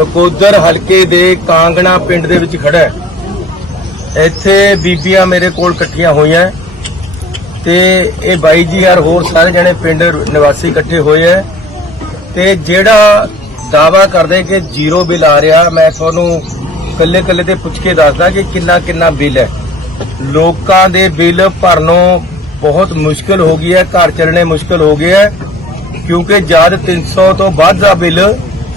ਨਕੋਦਰ ਹਲਕੇ ਦੇ ਕਾਂਗਣਾ ਪਿੰਡ ਦੇ ਵਿੱਚ ਖੜਾ ਹੈ। ਇੱਥੇ ਬੀਬੀਆਂ ਮੇਰੇ ਕੋਲ ਇਕੱਠੀਆਂ ਹੋਈਆਂ ਹੈ ਤੇ ਇਹ ਬਾਈ ਜੀ ਯਾਰ ਹੋਰ ਸਾਰੇ ਜਣੇ ਪਿੰਡ ਨਿਵਾਸੀ ਇਕੱਠੇ ਹੋਏ ਹੈ ਤੇ ਜਿਹੜਾ ਦਾਵਾ ਕਰਦੇ ਕਿ ਜ਼ੀਰੋ ਬਿੱਲ ਆ ਰਿਹਾ, ਮੈਂ ਤੁਹਾਨੂੰ ਕੱਲੇ ਕੱਲੇ ਤੇ ਪੁੱਛ ਕੇ ਦੱਸਦਾ ਕਿ ਕਿੰਨਾ ਕਿੰਨਾ ਬਿੱਲ ਹੈ। ਲੋਕਾਂ ਦੇ ਬਿੱਲ ਭਰਨੋਂ ਬਹੁਤ ਮੁਸ਼ਕਲ ਹੋ ਗਈ ਹੈ, ਘਰ ਚੱਲਣੇ ਮੁਸ਼ਕਲ ਹੋ ਗਿਆ ਹੈ, ਕਿਉਂਕਿ ਜਦ 300 ਤੋਂ ਵੱਧ ਦਾ ਬਿੱਲ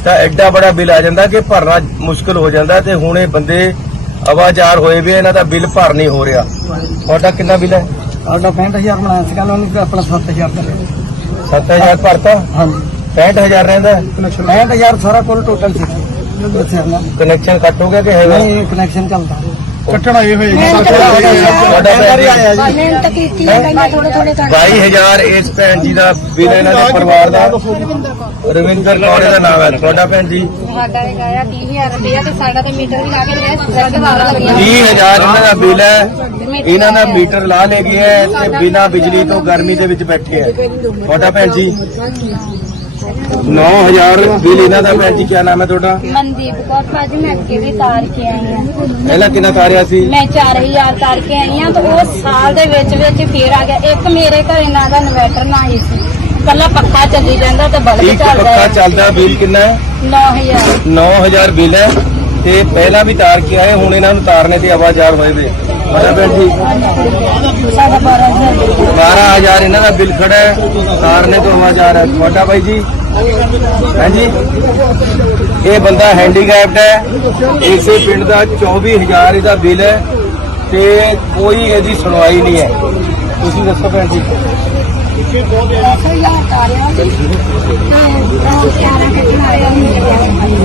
ਤਾਂ ਐਡਾ ਬੜਾ ਬਿੱਲ ਆ ਜਾਂਦਾ ਕਿ ਭਰਨਾ ਮੁਸ਼ਕਲ ਹੋ ਜਾਂਦਾ ਤੇ ਹੁਣ ਇਹ ਬੰਦੇ ਆਵਾਜ਼ਾਰ ਹੋਏ ਵੀ ਇਹਨਾਂ ਦਾ ਬਿੱਲ ਭਰ ਨਹੀਂ ਹੋ ਰਿਹਾ। ਤੁਹਾਡਾ ਕਿੰਨਾ ਬਿੱਲ ਹੈ? ਸਾਡਾ 65000 ਬਣਾਇਆ ਸੀਗਾ ਉਹਨੂੰ ਤੇ ਆਪਣਾ 7000 ਦਾ। 7000 ਭਰਤਾ? ਹਾਂਜੀ। 65000 ਰਹਿੰਦਾ? 65000 ਸਾਰਾ ਕੁੱਲ ਟੋਟਲ ਸੀ। ਕਨੈਕਸ਼ਨ ਕੱਟ ਹੋ ਗਿਆ ਕਿ ਹੈਗਾ? ਨਹੀਂ ਕਨੈਕਸ਼ਨ ਚੱਲਦਾ। ਕੱਟਣਾ ਇਹ ਹੋਏਗਾ। ਮਿਹਨਤ ਕੀਤੀ ਹੈ ਕਹਿੰਦੇ ਥੋੜੇ ਥੋੜੇ ਕਰ 22000 ਇਸ ਭੈਣ ਜੀ ਦਾ ਬਿੱਲ ਇਹਨਾਂ ਦੇ ਪਰਿਵਾਰ ਦਾ। ਰਵਿੰਦਰ ਕੌਰ ਦਾ ਨਾਮ ਹੈ। ਤੁਹਾਡਾ ਭੈਣ ਜੀ? ਸਾਡਾ ਹੈਗਾ ਆ 30000 ਰੁਪਇਆ ਤੇ ਸਾਡਾ ਤੇ ਮੀਟਰ ਵੀ ਲਾ ਕੇ ਲਿਆ ਸਾਡੇ ਵਾਲਾ ਲੱਗਿਆ 20000 ਇਹਨਾਂ ਦਾ ਬਿੱਲ ਹੈ। ਇਹਨਾਂ ਦਾ ਮੀਟਰ ਲਾ ਲੇ ਗਿਆ ਤੇ ਬਿਨਾ ਬਿਜਲੀ ਤੋਂ ਗਰਮੀ ਦੇ ਵਿੱਚ ਬੈਠੇ ਹੈ। ਤੁਹਾਡਾ ਭੈਣ ਜੀ? 9000 ਬਿੱਲ ਇਹਨਾਂ ਦਾ ਭੈਣ ਜੀ ਕੀ ਨਾਮ ਹੈ ਤੁਹਾਡਾ? ਮਨਦੀਪ ਕੌਰ ਭਾਜੀ ਮੈਂ ਅੱਗੇ ਵੀ ਤਾਰ ਕੇ ਆਈ ਆ ਪਹਿਲਾਂ ਕਿੰਨਾ ਤਾਰਿਆ ਸੀ? ਮੈਂ 4000 ਤਾਰ ਕੇ ਆਈ ਆ ਤੇ ਉਹ ਸਾਲ ਦੇ ਵਿੱਚ ਵਿੱਚ ਫੇਰ ਆ ਗਿਆ। ਇੱਕ ਮੇਰੇ ਘਰ ਇਹਨਾਂ ਦਾ ਇਨਵਰਟਰ ਨਾ ਹੀ ਸੀ। ਕੱਲਾ ਪੱਖਾ ਚੱਲੀ ਜਾਂਦਾ ਤੇ ਬਲਬ ਇੱਕ ਚੱਲਦਾ ਪੱਕਾ ਹੈ ਚੱਲਦਾ ਬਿੱਲ ਕਿੰਨਾ ਹੈ? 9000 9000 ਬਿੱਲ ਹੈ ਤੇ ਪਹਿਲਾਂ ਵੀ ਤਾਰ ਕੇ ਆਏ ਹੁਣ ਇਹਨਾਂ ਨੂੰ ਤਾਰਨੇ ਤੇ ਆਵਾਜ਼ਾਰ ਹੋਏ ਵੇ ਭੈਣ ਜੀ। ਸਾਡਾ 12000 12000 ਇਹਨਾਂ ਦਾ ਬਿੱਲ ਖੜਾ ਹੈ। ਤਾਰਨੇ ਤੋਂ ਆਵਾਜ਼ ਆ ਰਿਹਾ। ਤੁਹਾਡਾ ਬਾਈ ਜੀ? ਹਾਂਜੀ। ਇਹ ਬੰਦਾ ਹੈਂਡੀਕੈਪਡ ਹੈ। ਇਸੇ ਪਿੰਡ ਦਾ 24000 ਇਹਦਾ ਬਿੱਲ ਹੈ। ਤੇ ਕੋਈ ਇਹਦੀ ਸੁਣਵਾਈ ਨਹੀਂ ਹੈ। ਤੁਸੀਂ ਦੱਸੋ ਭੈਣ ਜੀ। 10000 ਤਾਰਿਆ ਤੇ ਉਹ 11 ਕੱਟਣ ਆਇਆ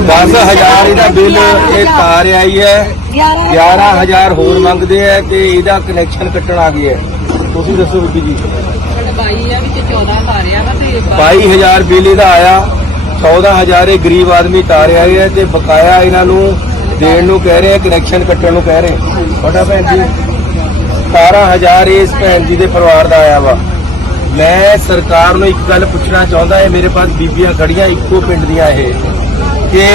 10000 ਇਹਦਾ ਬਿੱਲ ਇਹ ਤਾਰ ਆਈ ਹੈ। 11 11000 ਹੋਰ ਮੰਗਦੇ ਆ ਕਿ ਇਹਦਾ ਕਨੈਕਸ਼ਨ ਕੱਟਣ ਆ ਗਿਆ। ਤੁਸੀਂ ਦੱਸੋ ਬੀਬੀ ਜੀ। 22000 ਬਿੱਲ ਇਹਦਾ ਆਇਆ। 14000 ਇਹ ਗਰੀਬ ਆਦਮੀ ਤਾਰਿਆ ਹੈ ਤੇ ਬਕਾਇਆ ਇਹਨਾਂ ਨੂੰ ਦੇਣ ਨੂੰ ਕਹਿ ਰਹੇ ਕਨੈਕਸ਼ਨ ਕੱਟਣ ਨੂੰ ਕਹਿ ਰਹੇ ਤੁਹਾਡਾ ਭੈਣ ਜੀ 17000 ਇਸ ਭੈਣ ਜੀ ਦੇ ਪਰਿਵਾਰ ਦਾ ਆਇਆ ਵਾ। ਮੈਂ ਸਰਕਾਰ ਨੂੰ ਇੱਕ ਗੱਲ ਪੁੱਛਣਾ ਚਾਹੁੰਦਾ ਹੈ ਮੇਰੇ ਪਾਸ ਬੀਬੀਆਂ ਖੜੀਆਂ ਇੱਕੋ ਪਿੰਡ ਦੀਆਂ ਇਹ, ਕਿ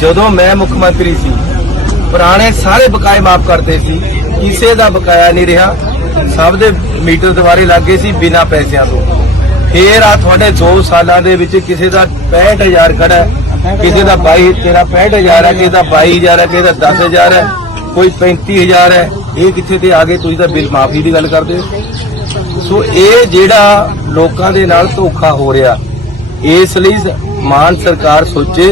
ਜਦੋਂ ਮੈਂ ਮੁੱਖ ਮੰਤਰੀ ਸੀ, ਪੁਰਾਣੇ ਸਾਰੇ ਬਕਾਏ ਮਾਫ ਕਰਦੇ ਸੀ, ਕਿਸੇ ਦਾ ਬਕਾਇਆ ਨਹੀਂ ਰਿਹਾ, ਸਭ ਦੇ ਮੀਟਰ ਦੁਆਰੇ ਲੱਗੇ ਸੀ ਬਿਨਾਂ ਪੈਸਿਆਂ ਤੋਂ। ਫੇਰ ਆ ਤੁਹਾਡੇ 2 ਸਾਲਾਂ ਦੇ ਵਿੱਚ ਕਿਸੇ ਦਾ 65000 ਖੜਾ ਕਿਸੇ ਦਾ 22 ਤੇਰਾ 65000 ਹੈ, ਕਿਸੇ ਦਾ 22000 ਹੈ, ਕਿਸੇ ਦਾ 10000 ਹੈ, ਕੋਈ 35000 ਹੈ, ਇਹ ਕਿੱਥੇ ਤੇ ਆ ਗਏ? ਤੁਸੀਂ ਤਾਂ ਬਿੱਲ ਮਾਫੀ ਦੀ ਗੱਲ ਕਰਦੇ ਹੋ। ਸੋ ਇਹ ਜਿਹੜਾ ਲੋਕਾਂ ਦੇ ਨਾਲ ਧੋਖਾ ਹੋ ਰਿਹਾ, ਇਸ ਲਈ ਮਾਨ ਸਰਕਾਰ ਸੋਚੇ,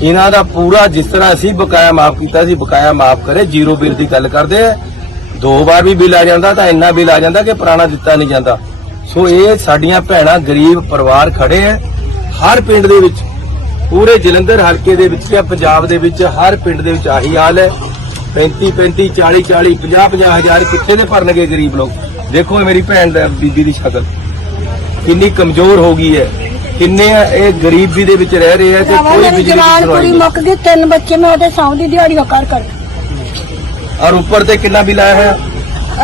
ਇਹਨਾਂ ਦਾ ਪੂਰਾ ਜਿਸ ਤਰ੍ਹਾਂ ਅਸੀਂ ਬਕਾਇਆ ਮਾਫ ਕੀਤਾ ਸੀ, ਬਕਾਇਆ ਮਾਫ ਕਰੇ, ਜ਼ੀਰੋ ਬਿੱਲ ਦੀ ਗੱਲ ਕਰਦੇ ਆ। ਦੋ ਵਾਰ ਵੀ ਬਿੱਲ ਆ ਜਾਂਦਾ ਤਾਂ ਇੰਨਾ ਬਿੱਲ ਆ ਜਾਂਦਾ ਕਿ ਪੁਰਾਣਾ ਦਿੱਤਾ ਨਹੀਂ ਜਾਂਦਾ। ਸੋ ਇਹ ਸਾਡੀਆਂ ਭੈਣਾਂ ਗਰੀਬ ਪਰਿਵਾਰ ਖੜੇ ਆ, ਹਰ ਪਿੰਡ ਦੇ ਵਿੱਚ, ਪੂਰੇ ਜਲੰਧਰ ਹਲਕੇ ਦੇ ਵਿੱਚ ਜਾਂ ਪੰਜਾਬ ਦੇ ਵਿੱਚ ਹਰ ਪਿੰਡ ਦੇ ਵਿੱਚ ਆਹੀ ਹਾਲ ਹੈ। 35 35 40 40 50 50 ਹਜ਼ਾਰ ਕਿੱਥੇ ਦੇ ਭਰਨਗੇ ਗਰੀਬ ਲੋਕ? ਦੇਖੋ ਇਹ ਮੇਰੀ ਭੈਣ ਦਾ ਬੀਬੀ ਦੀ ਸ਼ਕਲ। ਕਿੰਨੀ ਕਮਜ਼ੋਰ ਹੋ ਗਈ ਹੈ। ਕਿੰਨੇ ਇਹ ਗਰੀਬੀ ਦੇ ਵਿੱਚ ਰਹਿ ਰਹੇ ਆ ਤੇ ਕੋਈ ਬਿਜਲੀ ਜਵਾਨ ਨਹੀਂ। ਮੁੱਕ ਗਈ ਤਿੰਨ ਬੱਚੇ ਮੈਂ ਉਹਦੇ ਸੌਂ ਦੀ ਦਿਹਾੜੀਆਂ ਕਰ ਕਰ ਔਰ ਉੱਪਰ ਤੇ ਕਿੰਨਾ ਬਿੱਲ ਆਇਆ ਹੈ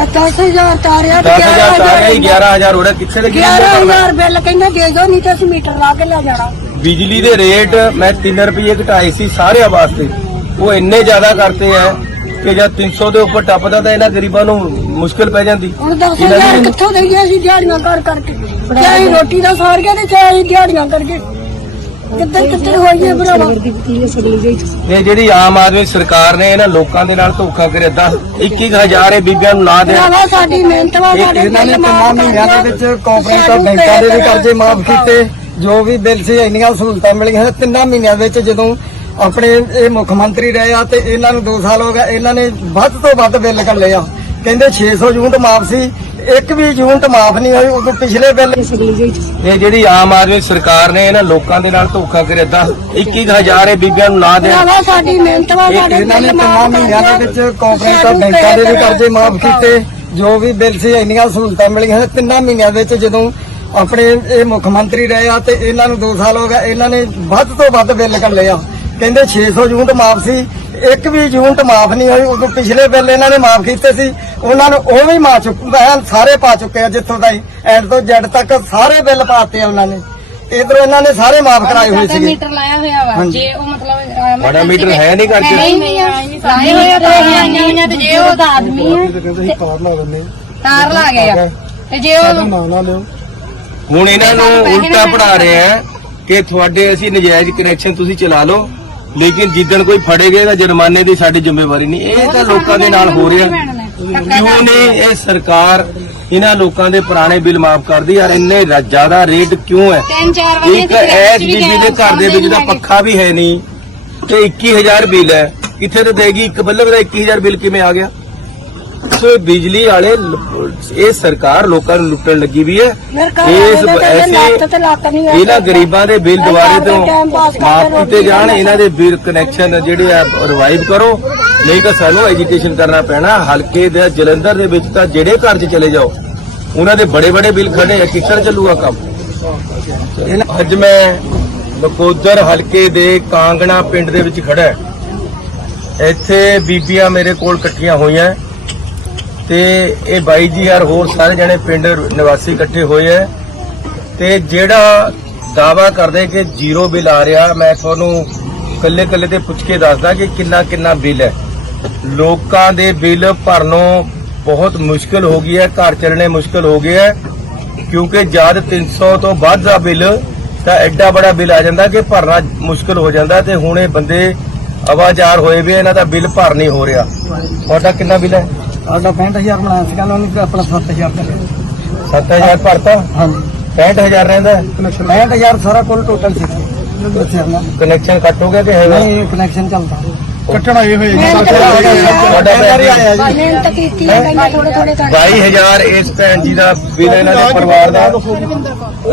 10000 ਤਾਰਿਆ 10000 ਤਾਰਿਆ ਹੀ 11000 ਹੋ ਰਿਹਾ ਕਿੱਥੇ ਭਰਨਾ? 11000 ਬਿੱਲ ਕਹਿੰਦੇ ਦੇ ਦਿਓ ਨਹੀਂ ਤੇ ਅਸੀਂ ਮੀਟਰ ਲਾ ਕੇ ਲੈ ਜਾਣਾ। ਬਿਜਲੀ ਦੇ ਰੇਟ ਮੈਂ 3 ਰੁਪਏ ਘਟਾਏ ਸੀ ਸਾਰਿਆਂ ਵਾਸਤੇ। ਉਹ ਇੰਨੇ ਜ਼ਿਆਦਾ ਕਰਤੇ ਆ ਕਿ ਜਦ 300 ਦੇ ਉੱਪਰ ਟੱਪਦਾ ਤਾਂ ਇਹਨਾਂ ਗਰੀਬਾਂ ਨੂੰ ਮੁਸ਼ਕਲ ਪੈ ਜਾਂਦੀ। ਹੁਣ ਇਹਨਾਂ 10000 ਦੀ- ਕਿੱਥੋਂ ਦੇਈਏ ਅਸੀਂ ਦਿਹਾੜੀਆਂ ਕਰ ਕਰਕੇ? ਚਾਹੇ ਰੋਟੀ ਦਾ ਸਾਰ ਗਿਆ ਤੇ ਚਾਹੇ ਅਸੀਂ ਦਿਹਾੜੀਆਂ ਕਰਕੇ। ਕਿੱਧਰ ਕਿੱਧਰ ਹੋਈਏ ਭਰਾਵਾ? ਇਹ ਜਿਹੜੀ ਆਮ ਆਦਮੀ ਸਰਕਾਰ ਨੇ ਇਹਨਾਂ ਲੋਕਾਂ ਦੇ ਨਾਲ ਧੋਖਾ ਕਰਿਆ 10 21000 ਇਹ ਬੀਬੀਆਂ ਨੂੰ ਨਾ ਦੇ ਭਰਾਵਾ ਸਾਡੀ ਮਿਹਨਤ ਵਾ ਸਾਡੇ ਇਹਨਾਂ ਨੇ ਮਾਫ਼ ਮਹੀਨਿਆਂ ਦੇ। ਵਿੱਚ ਸਾਨੂੰ ਬੈਂਕਾਂ ਦੇ ਵੀ ਕਰਜ਼ੇ ਮਾਫ ਕੀਤੇ। ਜੋ ਵੀ ਬਿੱਲ ਸੀ ਇੰਨੀਆਂ ਸਹੂਲਤਾਂ ਮਿਲੀਆਂ ਤਿੰਨਾਂ ਮਹੀਨਿਆਂ ਵਿੱਚ ਜਦੋਂ ਆਪਣੇ ਇਹ ਮੁੱਖ ਮੰਤਰੀ ਰਹੇ ਆ ਤੇ ਇਹਨਾਂ ਨੂੰ 2 ਸਾਲ ਹੋ ਗਏ। ਇਹਨਾਂ ਨੇ ਵੱਧ ਤੋਂ ਵੱਧ ਬਿੱਲ ਕੱਢੇ ਆ। ਕਹਿੰਦੇ 600 ਯੂਨਿਟ ਮਾਫ ਸੀ। ਇੱਕ ਵੀ ਯੂਨਿਟ ਮਾਫ ਨਹੀਂ ਹੋਈ ਉਦੋਂ ਪਿਛਲੇ ਬਿੱਲ ਇਹ ਜਿਹੜੀ ਆਮ ਆਦਮੀ ਸਰਕਾਰ ਨੇ ਇਹਨਾਂ ਲੋਕਾਂ ਦੇ ਨਾਲ ਧੋਖਾ ਕਰਿਆ। 10 21000 ਇਹ ਬੀਬੀਆਂ ਨੂੰ ਨਾ ਦੇ। ਭਰਾਵਾ ਸਾਡੀ ਮਿਹਨਤ ਵਾ ਸਾਡੇ ਇਹਨਾਂ ਨੇ ਮਾਫ਼ ਮਹੀਨਿਆਂ ਦੇ। ਵਿੱਚ ਕੋਆਪਰੇਟਿਵ ਸਾਨੂੰ ਬੈਂਕਾਂ ਦੇ ਵੀ ਕਰਜ਼ੇ ਮਾਫ ਕੀਤੇ। ਜੋ ਵੀ ਬਿੱਲ ਸੀ ਇੰਨੀਆਂ ਸਹੂਲਤਾਂ ਮਿਲੀਆਂ ਤਿੰਨਾਂ ਮਹੀਨਿਆਂ ਵਿੱਚ ਜਦੋਂ ਆਪਣੇ ਇਹ ਮੁੱਖ ਮੰਤਰੀ ਰਹੇ ਆ ਤੇ ਇਹਨਾਂ ਨੂੰ 2 ਸਾਲ ਹੋ ਗਏ। ਇਹਨਾਂ ਨੇ ਵੱਧ ਤੋਂ ਵੱਧ ਬਿੱਲ ਕੱਢੇ ਆ। ਕਹਿੰਦੇ 600 ਯੂਨਿਟ ਮਾਫ ਸੀ ਇੱਕ ਵੀ ਯੂਨਿਟ ਮਾਫ ਨਹੀਂ ਹੋਈ ਉਦੋਂ ਪਿਛਲੇ ਬਿੱਲ ਇਹਨਾਂ ਨੇ ਮਾਫ ਕੀਤੇ ਸੀ। ਉਹਨਾਂ ਨੂੰ ਉਹ ਵੀ ਮਾਫ ਚੁੱਕ ਸਾਰੇ ਪਾ ਚੁੱਕੇ ਆ ਜਿੱਥੋਂ ਤਾਈ ਐਂਡ ਤੋਂ ਜੈਡ ਤੱਕ ਸਾਰੇ ਬਿੱਲ ਪਾਤੇ ਆ ਉਹਨਾਂ ਨੇ। ਇਧਰੋਂ ਇਹਨਾਂ ਨੇ ਸਾਰੇ ਮਾਫ ਕਰਾਏ ਹੋਏ ਸੀਗੇ। ਮੀਟਰ ਲਾਇਆ ਹੋਇਆ ਵਾ। ਜੇ ਉਹ ਮਤਲਬ ਤੁਹਾਡਾ ਮੀਟਰ ਹੈ ਨਹੀਂ ਘਰ 'ਚ। ਨਹੀਂ ਲਾਏ ਹੋਏ ਆ ਤਾਂ ਆਈਆਂ ਹੋਈਆਂ ਤੇ ਜੇ ਉਹ ਆਦਮੀ ਤਾਰ ਲਾ ਗਏ ਆ। ਤੇ ਜੇ ਉਹ ਹੁਣ ਇਹਨਾਂ ਨੂੰ ਉਲਟਾ ਪੜਾ ਰਹੇ ਆ ਕਿ ਤੁਹਾਡੇ ਅਸੀਂ ਨਜਾਇਜ਼ ਕਨੈਕਸ਼ਨ ਤੁਸੀਂ ਚਲਾ ਲਓ। ਲੇਕਿਨ ਜਿੱਦਣ ਕੋਈ ਫੜੇਗੇ ਤਾਂ ਜੁਰਮਾਨੇ ਦੀ ਸਾਡੀ ਜ਼ਿੰਮੇਵਾਰੀ ਨਹੀਂ। ਇਹ ਤਾਂ ਲੋਕਾਂ ਦੇ ਨਾਲ ਹੋ ਰਿਹਾ। ਕਿਉਂ ਨਹੀਂ ਇਹ ਸਰਕਾਰ ਇਹਨਾਂ ਲੋਕਾਂ ਦੇ ਪੁਰਾਣੇ ਬਿੱਲ ਮਾਫ ਕਰਦੀ ਯਾਰ ਇੰਨੇ ਜ਼ਿਆਦਾ ਰੇਟ ਕਿਉਂ ਹੈ? ਇੱਕ ਐਸ ਬੀਬੀ ਦੇ ਘਰ ਦੇ ਵਿੱਚ ਦਾ ਪੱਖਾ ਵੀ ਹੈ ਨਹੀਂ ਤੇ 21000 ਬਿੱਲ ਹੈ। ਕਿੱਥੇ ਤੇ ਦੇਗੀ? ਇੱਕ ਬੱਲਬ ਦਾ 21000 ਬਿੱਲ ਕਿਵੇਂ ਆ ਗਿਆ? ਸੋ ਬਿਜਲੀ ਵਾਲੇ ਇਹ ਸਰਕਾਰ ਲੋਕਾਂ ਨੂੰ ਲੁੱਟਣ ਲੱਗੀ ਵੀ ਹੈ। ਇਸ ਐਸੇ ਇਹਨਾਂ ਗਰੀਬਾਂ ਦੇ ਬਿੱਲ ਦੁਬਾਰੇ ਤੋਂ ਮਾਫ ਕੀਤੇ ਜਾਣ ਇਹਨਾਂ ਦੇ ਬਿੱਲ ਕਨੈਕਸ਼ਨ ਜਿਹੜੇ ਆ ਰਿਵਾਈਵ ਕਰੋ। ਨਹੀਂ ਤਾਂ ਸਾਨੂੰ ਐਜੀਟੇਸ਼ਨ ਕਰਨਾ ਪੈਣਾ। ਹਲਕੇ ਦੇ ਜਲੰਧਰ ਦੇ ਵਿੱਚ ਤਾਂ ਜਿਹੜੇ ਘਰ 'ਚ ਚਲੇ ਜਾਓ ਉਹਨਾਂ ਦੇ ਬੜੇ ਬੜੇ ਬਿੱਲ ਖੜੇ ਆ ਕਿੱਕਰ ਚੱਲੂਗਾ ਕੰਮ? ਅੱਜ ਮੈਂ ਬਕੋਦਰ ਹਲਕੇ ਦੇ ਕਾਂਗਣਾ ਪਿੰਡ ਦੇ ਵਿੱਚ ਖੜਾ। ਇੱਥੇ ਬੀਬੀਆਂ ਮੇਰੇ ਕੋਲ ਇਕੱਠੀਆਂ ਹੋਈਆਂ। ਤੇ ਇਹ ਬਾਈ ਜੀ ਯਾਰ ਹੋਰ ਸਾਰੇ ਜਣੇ ਪਿੰਡ ਨਿਵਾਸੀ ਇਕੱਠੇ ਹੋਏ ਐ ਤੇ ਜਿਹੜਾ ਦਾਵਾ ਕਰਦੇ ਕਿ ਜ਼ੀਰੋ ਬਿੱਲ ਆ ਰਿਹਾ, ਮੈਂ ਤੁਹਾਨੂੰ ਕੱਲੇ ਕੱਲੇ ਤੇ ਪੁੱਛ ਕੇ ਦੱਸਦਾ ਕਿ ਕਿੰਨਾ ਕਿੰਨਾ ਬਿੱਲ ਹੈ। ਲੋਕਾਂ ਦੇ ਬਿੱਲ ਭਰਨੋਂ ਬਹੁਤ ਮੁਸ਼ਕਲ ਹੋ ਗਈ ਹੈ, ਘਰ ਚੱਲਣੇ ਮੁਸ਼ਕਲ ਹੋ ਗਿਆ ਹੈ। ਕਿਉਂਕਿ ਜਦ 300 ਤੋਂ ਵੱਧ ਦਾ ਬਿੱਲ, ਤਾਂ ਐਡਾ ਬੜਾ ਬਿੱਲ ਆ ਜਾਂਦਾ ਕਿ ਭਰਨਾ ਮੁਸ਼ਕਲ ਹੋ ਜਾਂਦਾ ਤੇ ਹੁਣ ਇਹ ਬੰਦੇ ਆਵਾਜ਼ਾਰ ਹੋਏ ਵੀ ਇਹਨਾਂ ਦਾ ਬਿੱਲ ਭਰ ਨਹੀਂ ਹੋ ਰਿਹਾ। ਤੁਹਾਡਾ ਕਿੰਨਾ ਬਿੱਲ ਹੈ? ਸਾਡਾ 65000 ਬਣਾਇਆ ਸੀਗਾ ਉਹਨਾਂ ਨੇ ਆਪਣਾ 7000 ਕਰਿਆ 7000 ਭਰਤਾ? ਹਾਂਜੀ। 65000 ਰਹਿੰਦਾ? 65000 ਸਾਰਾ ਕੁੱਲ ਟੋਟਲ ਸੀ ਨਾ ਕਨੈਕਸ਼ਨ ਕੱਟ ਹੋ ਗਿਆ ਕਿ ਹੈਗਾ? ਨਹੀਂ ਕਨੈਕਸ਼ਨ ਚੱਲਦਾ। ਕੱਟਣਾ ਇਹ ਤੁਹਾਡਾ ਆਇਆ ਜੀ ਮਿਹਨਤ ਕੀਤੀ ਹੈ ਕਹਿੰਦੇ ਥੋੜੇ ਥੋੜੇ 22000 ਇਸ ਭੈਣ ਜੀ ਦਾ ਬਿੱਲ ਇਹਨਾਂ ਦੇ ਪਰਿਵਾਰ ਦਾ।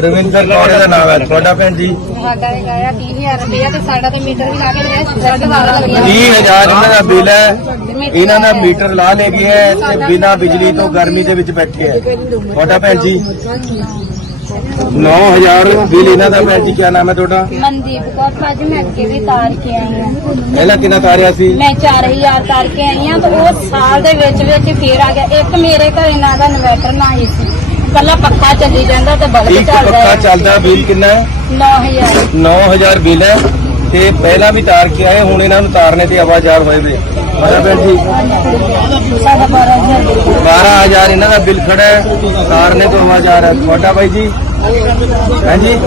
ਰਵਿੰਦਰ ਕੌਰ ਦਾ ਨਾਮ ਹੈ ਤੁਹਾਡਾ ਭੈਣ ਜੀ। ਸਾਡਾ ਵੀ ਗਾਇਆ 30000 ਰੁਪਇਆ ਤੇ ਸਾਡਾ ਤੇ ਮੀਟਰ ਵੀ ਲਾ ਕੇ ਲਿਆ ਸਾਡੇ ਵਾਲਾ ਲੱਗਿਆ 30000 ਇਹਨਾਂ ਦਾ ਬਿੱਲ ਹੈ। ਇਹਨਾਂ ਦਾ ਮੀਟਰ ਲਾ ਲੇ ਗਏ ਹੈ ਤੇ ਬਿਨਾ ਬਿਜਲੀ ਤੋਂ ਗਰਮੀ ਦੇ ਵਿੱਚ ਬੈਠੇ ਹੈ। ਤੁਹਾਡਾ ਭੈਣ ਜੀ। 9000 ਬਿੱਲ ਇਹਨਾਂ ਦਾ ਭੈਣ ਜੀ ਕੀ ਨਾਮ ਹੈ ਤੁਹਾਡਾ? ਮਨਦੀਪ ਕੌਰ ਭਾਜੀ ਮੈਂ ਅੱਗੇ ਵੀ ਤਾਰ ਕੇ ਆਈ ਹਾਂ। ਪਹਿਲਾਂ ਕਿੰਨਾ ਤਾਰਿਆ ਸੀ? ਮੈਂ 4000 ਤਾਰ ਕੇ ਆਈ ਹਾਂ ਤੇ ਉਹ ਸਾਲ ਦੇ ਵਿੱਚ ਫੇਰ ਆ ਗਿਆ। ਇੱਕ ਮੇਰੇ ਘਰੇ ਨਾ ਦਾ ਇਨਵਰਟਰ ਨਾ ਹੀ ਸੀ। ਕੱਲਾ ਪੱਖਾ ਚੱਲੀ ਜਾਂਦਾ ਤੇ ਬਲਬ ਇੱਕ ਚੱਲਦਾ ਪੱਖਾ ਚੱਲਦਾ ਬਿੱਲ ਕਿੰਨਾ ਹੈ? 9000 9000 ਬਿੱਲ ਹੈ। ਤੇ ਪਹਿਲਾਂ ਵੀ ਤਾਰ ਕੇ ਆਏ, ਹੁਣ ਇਹਨਾਂ ਨੂੰ ਤਾਰਨੇ ਤੇ ਆਵਾਜ਼ਾਰ ਹੋਏ ਵੇ। ਮਾਰਾ ਭੈਣ ਜੀ ਸਾਡਾ 12000 12000 ਇਹਨਾਂ ਦਾ ਬਿੱਲ ਖੜਾ ਹੈ, ਤਾਰਨੇ ਤੋਂ ਆਵਾਜ਼ਾਰ ਹੈ। ਤੁਹਾਡਾ ਬਾਈ ਜੀ? ਹਾਂਜੀ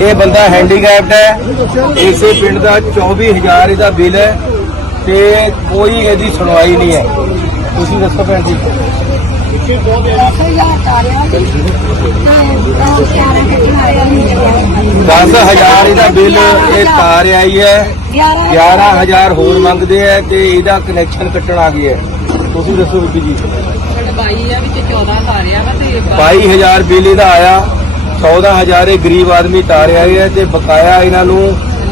ਇਹ ਬੰਦਾ ਹੈਂਡੀਕੈਪਡ ਹੈ, ਇਸੇ ਪਿੰਡ ਦਾ 24000 ਇਹਦਾ ਬਿੱਲ ਹੈ, ਤੇ ਕੋਈ ਇਹਦੀ ਸੁਣਵਾਈ ਨਹੀਂ ਹੈ। ਤੁਸੀਂ ਦੱਸੋ ਭੈਣ ਜੀ। 10000 ਤਾਰਿਆ ਤੇ ਉਹ ਸਿਆਰਾਂ ਕੱਟੀ ਮਾਰਿਆ ਨਹੀਂ 10000 ਇਹਦਾ ਬਿੱਲ ਇਹ ਤਾਰ ਆਈ ਹੈ 11 11000 ਹੋਰ ਮੰਗਦੇ ਆ ਤੇ ਇਹਦਾ ਕਨੈਕਸ਼ਨ ਕੱਟਣ ਆ ਗਿਆ। ਤੁਸੀਂ ਦੱਸੋ ਬੀਬੀ ਜੀ। 22 ਆ ਵਿੱਚ 14 ਤਾਰਿਆ ਵਾ ਤੇ 22000 ਬਿੱਲ ਇਹਦਾ ਆਇਆ 14000 ਇਹ ਗਰੀਬ ਆਦਮੀ ਤਾਰਿਆ ਹੈ ਤੇ ਬਕਾਇਆ ਇਹਨਾਂ ਨੂੰ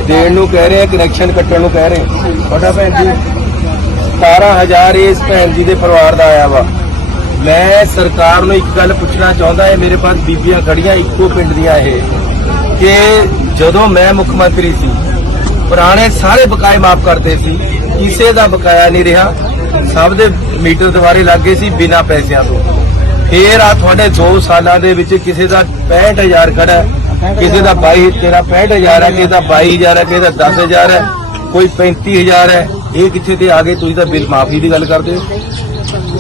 ਦੇਣ ਨੂੰ ਕਹਿ ਰਹੇ ਕਨੈਕਸ਼ਨ ਕੱਟਣ ਨੂੰ ਕਹਿ ਰਹੇ ਤੁਹਾਡਾ ਭੈਣ ਜੀ 17000 ਇਸ ਭੈਣ ਜੀ ਦੇ ਪਰਿਵਾਰ ਦਾ ਆਇਆ ਵਾ। ਮੈਂ ਸਰਕਾਰ ਨੂੰ ਇੱਕ ਗੱਲ ਪੁੱਛਣਾ ਚਾਹੁੰਦਾ ਹੈ ਮੇਰੇ ਪਾਸ ਬੀਬੀਆਂ ਖੜੀਆਂ ਇੱਕੋ ਪਿੰਡ ਦੀਆਂ ਇਹ, ਕਿ ਜਦੋਂ ਮੈਂ ਮੁੱਖ ਮੰਤਰੀ ਸੀ, ਪੁਰਾਣੇ ਸਾਰੇ ਬਕਾਏ ਮਾਫ ਕਰਦੇ ਸੀ, ਕਿਸੇ ਦਾ ਬਕਾਇਆ ਨਹੀਂ ਰਿਹਾ, ਸਭ ਦੇ ਮੀਟਰ ਦੁਆਰੇ ਲੱਗੇ ਸੀ ਬਿਨਾਂ ਪੈਸਿਆਂ ਤੋਂ। ਫੇਰ ਆ ਤੁਹਾਡੇ 2 ਸਾਲਾਂ ਦੇ ਵਿੱਚ ਕਿਸੇ ਦਾ 65000 ਖੜਾ ਕਿਸੇ ਦਾ 22 ਤੇਰਾ 65000 ਹੈ, ਕਿਸੇ ਦਾ 22000 ਹੈ, ਕਿਸੇ ਦਾ 10000 ਹੈ, ਕੋਈ 35000 ਹੈ, ਇਹ ਕਿੱਥੇ ਤੇ ਆ ਗਏ? ਤੁਸੀਂ ਤਾਂ ਬਿੱਲ ਮਾਫੀ ਦੀ ਗੱਲ ਕਰਦੇ ਹੋ।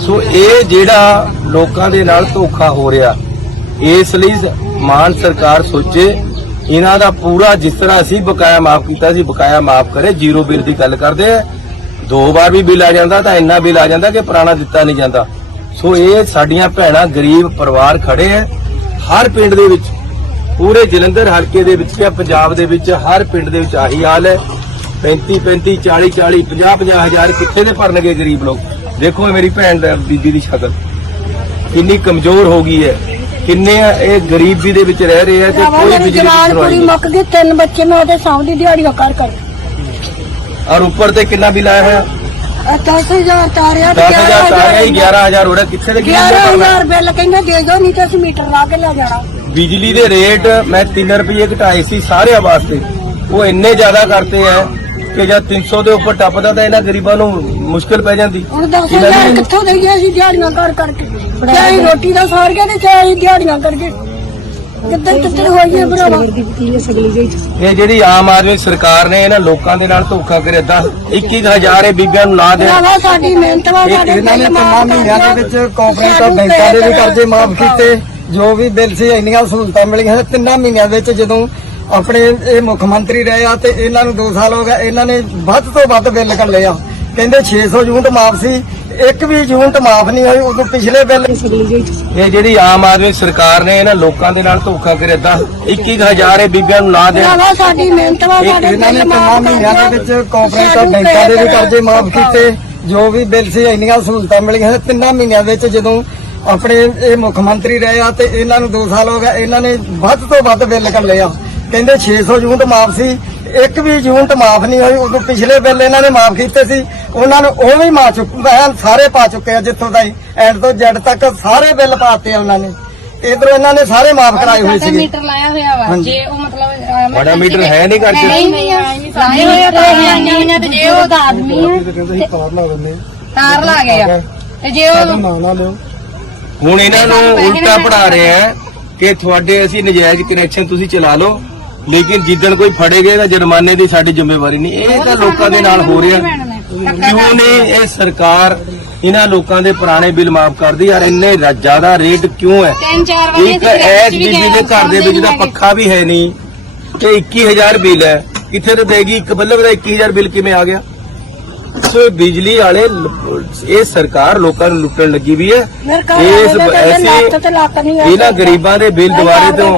ਸੋ ਇਹ ਜਿਹੜਾ ਲੋਕਾਂ ਦੇ ਨਾਲ ਧੋਖਾ ਹੋ ਰਿਹਾ, ਇਸ ਲਈ ਮਾਨ ਸਰਕਾਰ ਸੋਚੇ, ਇਹਨਾਂ ਦਾ ਪੂਰਾ ਜਿਸ ਤਰ੍ਹਾਂ ਅਸੀਂ ਬਕਾਇਆ ਮਾਫ ਕੀਤਾ ਸੀ, ਬਕਾਇਆ ਮਾਫ ਕਰੇ, ਜ਼ੀਰੋ ਬਿੱਲ ਦੀ ਗੱਲ ਕਰਦੇ ਆ। ਦੋ ਵਾਰ ਵੀ ਬਿੱਲ ਆ ਜਾਂਦਾ ਤਾਂ ਇੰਨਾ ਬਿੱਲ ਆ ਜਾਂਦਾ ਕਿ ਪੁਰਾਣਾ ਦਿੱਤਾ ਨਹੀਂ ਜਾਂਦਾ। ਸੋ ਇਹ ਸਾਡੀਆਂ ਭੈਣਾਂ ਗਰੀਬ ਪਰਿਵਾਰ ਖੜੇ ਆ। ਹਰ ਪਿੰਡ ਦੇ ਵਿੱਚ, ਪੂਰੇ ਜਲੰਧਰ ਹਲਕੇ ਦੇ ਵਿੱਚ ਜਾਂ ਪੰਜਾਬ ਦੇ ਵਿੱਚ ਹਰ ਪਿੰਡ ਦੇ ਵਿੱਚ ਆਹੀ ਹਾਲ ਹੈ। 35 35 40 40 50 50 ਹਜ਼ਾਰ ਕਿੱਥੇ ਦੇ ਭਰਨਗੇ ਗਰੀਬ ਲੋਕ? ਦੇਖੋ ਮੇਰੀ ਭੈਣ ਦਾ ਬੀਬੀ ਦੀ ਸ਼ਕਲ। ਕਿੰਨੀ ਕਮਜ਼ੋਰ ਹੋ ਗਈ ਹੈ। ਕਿੰਨੇ ਇਹ ਗਰੀਬੀ ਦੇ ਵਿੱਚ ਰਹਿ ਰਹੇ ਆ ਤੇ ਕੋਈ ਬਿਜਲੀ ਦੀ ਜਵਾਨ ਕੁੜੀ ਮੁੱਕ ਗਈ ਤਿੰਨ ਬੱਚੇ ਮੈਂ ਉਹਦੇ ਸਾਹਮਣੇ ਦਿਹਾੜੀਆਂ ਕਰ ਕਰ ਔਰ ਉੱਪਰ ਤੇ ਕਿੰਨਾ ਬਿੱਲ ਆਇਆ ਹੈ 10000 ਤਾਰਿਆ 10000 ਤਾਰਿਆ ਹੀ 11000 ਹੋ ਰਿਹਾ। ਕਿੱਥੇ ਦੇ ਗਰੀਬ ਨੇ ਭਰਨਾ? 11000 ਬਿੱਲ ਕਹਿੰਦੇ ਦੇ ਦਿਓ ਨਹੀਂ ਤੇ ਅਸੀਂ ਮੀਟਰ ਲਾ ਕੇ ਲੈ ਜਾਣਾ। ਬਿਜਲੀ ਦੇ ਰੇਟ ਮੈਂ 3 ਰੁਪਏ ਘਟਾਏ ਸੀ ਸਾਰਿਆਂ ਵਾਸਤੇ। ਉਹ ਇੰਨੇ ਜ਼ਿਆਦਾ ਕਰਤੇ ਹੈ। ਕਿ ਜਦ 300 ਦੇ ਉੱਪਰ ਟੱਪਦਾ ਤਾਂ ਇਹਨਾਂ ਗਰੀਬਾਂ ਨੂੰ ਮੁਸ਼ਕਲ ਪੈ ਜਾਂਦੀ। ਹੁਣ ਇਹਨਾਂ 10000 ਦੀ- ਕਿੱਥੋਂ ਦੇਈਏ ਅਸੀਂ ਦਿਹਾੜੀਆਂ ਕਰ ਕਰਕੇ? ਚਾਹੇ ਰੋਟੀ ਦਾ ਸਾਰ ਕੇ ਤੇ ਚਾਹੇ ਦਿਹਾੜੀਆਂ ਕਰਕੇ? ਕਿੱਧਰ ਕਿੱਧਰ ਹੋਈ ਹੈ ਭਰਾਵਾ? ਇਹ ਜਿਹੜੀ ਆਮ ਆਦਮੀ ਸਰਕਾਰ ਨੇ ਇਹਨਾਂ ਲੋਕਾਂ ਦੇ ਨਾਲ ਧੋਖਾ ਕਰਿਆ ਦਸ 21000 ਇਹ ਬੀਬੀਆਂ ਨੂੰ ਲਾ ਦੇ ਭਰਾਵਾ ਸਾਡੀ ਮਿਹਨਤ ਵਾ ਸਾਡੇ ਇਹਨਾਂ ਨੇ ਮਹੀਨਿਆਂ ਦੇ। ਵਿੱਚ ਕੋਆਪਰੇਟਿਵ ਸਾਨੂੰ ਬੈਂਕਾਂ ਦੇ ਵੀ ਕਰਜ਼ੇ ਮਾਫ ਕੀਤੇ ਜੋ ਵੀ ਬਿੱਲ ਸੀ ਇੰਨੀਆਂ ਸਹੂਲਤਾਂ ਮਿਲੀਆਂ ਤਿੰਨਾਂ ਮਹੀਨਿਆਂ ਵਿੱਚ ਜਦੋਂ ਆਪਣੇ ਇਹ ਮੁੱਖ ਮੰਤਰੀ ਰਹੇ ਆ ਤੇ ਇਹਨਾਂ ਨੂੰ 2 ਸਾਲ ਹੋ ਗਏ। ਇਹਨਾਂ ਨੇ ਵੱਧ ਤੋਂ ਵੱਧ ਬਿੱਲ ਕੱਢੇ ਆ। ਕਹਿੰਦੇ 600 ਯੂਨਿਟ ਮਾਫ ਸੀ। ਇੱਕ ਵੀ ਯੂਨਿਟ ਮਾਫ ਨਹੀਂ ਹੋਈ ਉਦੋਂ ਪਿਛਲੇ ਬਿੱਲ ਇਹ ਜਿਹੜੀ ਆਮ ਆਦਮੀ ਸਰਕਾਰ ਨੇ ਇਹਨਾਂ ਲੋਕਾਂ ਦੇ ਨਾਲ ਧੋਖਾ ਕਰਿਆ ਦਸ 21000 ਇਹ ਬੀਬੀਆਂ ਨੂੰ ਲਾ ਦੇ ਭਰਾਵਾ ਸਾਡੀ ਮਿਹਨਤ ਵਾ ਸਾਡੇ ਇਹਨਾਂ ਨੇ ਮਾਫ਼ ਮਹੀਨਿਆਂ ਦੇ। ਵਿੱਚ ਕੋਆਪਰੇਟਿਵ ਸਾਨੂੰ ਬੈਂਕਾਂ ਦੇ ਵੀ ਕਰਜ਼ੇ ਮਾਫ ਕੀਤੇ। ਜੋ ਵੀ ਬਿੱਲ ਸੀ ਇੰਨੀਆਂ ਸਹੂਲਤਾਂ ਮਿਲੀਆਂ ਤਿੰਨਾਂ ਮਹੀਨਿਆਂ ਵਿੱਚ ਜਦੋਂ ਆਪਣੇ ਇਹ ਮੁੱਖ ਮੰਤਰੀ ਰਹੇ ਆ ਤੇ ਇਹਨਾਂ ਨੂੰ 2 ਸਾਲ ਹੋ ਗਏ। ਇਹਨਾਂ ਨੇ ਵੱਧ ਤੋਂ ਵੱਧ ਬਿੱਲ ਕੱਢੇ ਆ। ਕਹਿੰਦੇ 600 ਯੂਨਿਟ ਮਾਫ ਸੀ ਇੱਕ ਵੀ ਯੂਨਿਟ ਮਾਫ ਨਹੀਂ ਹੋਈ ਉਦੋਂ ਪਿਛਲੇ ਬਿੱਲ ਇਹਨਾਂ ਨੇ ਮਾਫ ਕੀਤੇ ਸੀ। ਉਹਨਾਂ ਨੂੰ ਉਹ ਵੀ ਮਾ ਚੁੱਕਾ ਸਾਰੇ ਪਾ ਚੁੱਕੇ ਆ ਜਿੱਥੋਂ ਤਾਈ ਐਂਡ ਤੋਂ ਜੈਡ ਤੱਕ ਸਾਰੇ ਬਿੱਲ ਪਾਤੇ ਆ ਉਹਨਾਂ ਨੇ। ਇਧਰੋਂ ਇਹਨਾਂ ਨੇ ਸਾਰੇ ਮਾਫ ਕਰਾਏ ਹੋਏ ਸੀਗੇ। ਮੀਟਰ ਲਾਇਆ ਹੋਇਆ ਵਾ। ਜੇ ਉਹ ਮਤਲਬ ਤੁਹਾਡਾ ਮੀਟਰ ਹੈ ਨਹੀਂ 'ਚ? ਨਹੀਂ ਨਹੀਂ ਲਾਏ ਹੋਏ ਤਾਂ ਨਹੀਂ ਤੇ ਜੇ ਉਹ ਦਾ ਆਦਮੀ ਹੈ ਤਾਰ ਲਾ ਗਏ ਆ। ਤੇ ਜੇ ਉਹ ਹੁਣ ਇਹਨਾਂ ਨੂੰ ਉਲਟਾ ਪੜਾ ਰਹੇ ਆ ਕਿ ਤੁਹਾਡੇ ਅਸੀਂ ਨਜਾਇਜ਼ ਕਨੈਕਸ਼ਨ ਤੁਸੀਂ ਚਲਾ ਲਓ। ਲੇਕਿਨ ਜਿੱਦਣ ਕੋਈ ਫੜੇਗੇ ਤਾਂ ਜੁਰਮਾਨੇ ਦੀ ਸਾਡੀ ਜ਼ਿੰਮੇਵਾਰੀ ਨਹੀਂ। ਇਹ ਤਾਂ ਲੋਕਾਂ ਦੇ ਨਾਲ ਹੋ ਰਿਹਾ। ਕਿਉਂ ਨਹੀਂ ਇਹ ਸਰਕਾਰ ਇਹਨਾਂ ਲੋਕਾਂ ਦੇ ਪੁਰਾਣੇ ਬਿੱਲ ਮਾਫ ਕਰਦੀ? ਯਾਰ ਇੰਨੇ ਜ਼ਿਆਦਾ ਰੇਟ ਕਿਉਂ ਹੈ? ਇੱਕ ਐਸ ਬੀਬੀ ਦੇ ਘਰ ਦੇ ਵਿੱਚ ਦਾ ਪੱਖਾ ਵੀ ਹੈ ਨਹੀਂ ਤੇ 21000 ਬਿੱਲ ਹੈ। ਕਿੱਥੇ ਤੇ ਦੇਗੀ? ਇੱਕ ਬੱਲਬ ਦਾ 21000 ਬਿੱਲ ਕਿਵੇਂ ਆ ਗਿਆ? ਸੋ ਇਹ ਬਿਜਲੀ ਵਾਲੇ ਲ- ਇਹ ਸਰਕਾਰ ਲੋਕਾਂ ਨੂੰ ਲੁੱਟਣ ਲੱਗੀ ਵੀ ਹੈ। ਇਸ ਐਸੇ ਇਹਨਾਂ ਗਰੀਬਾਂ ਦੇ ਬਿੱਲ ਦੁਬਾਰੇ ਤੋਂ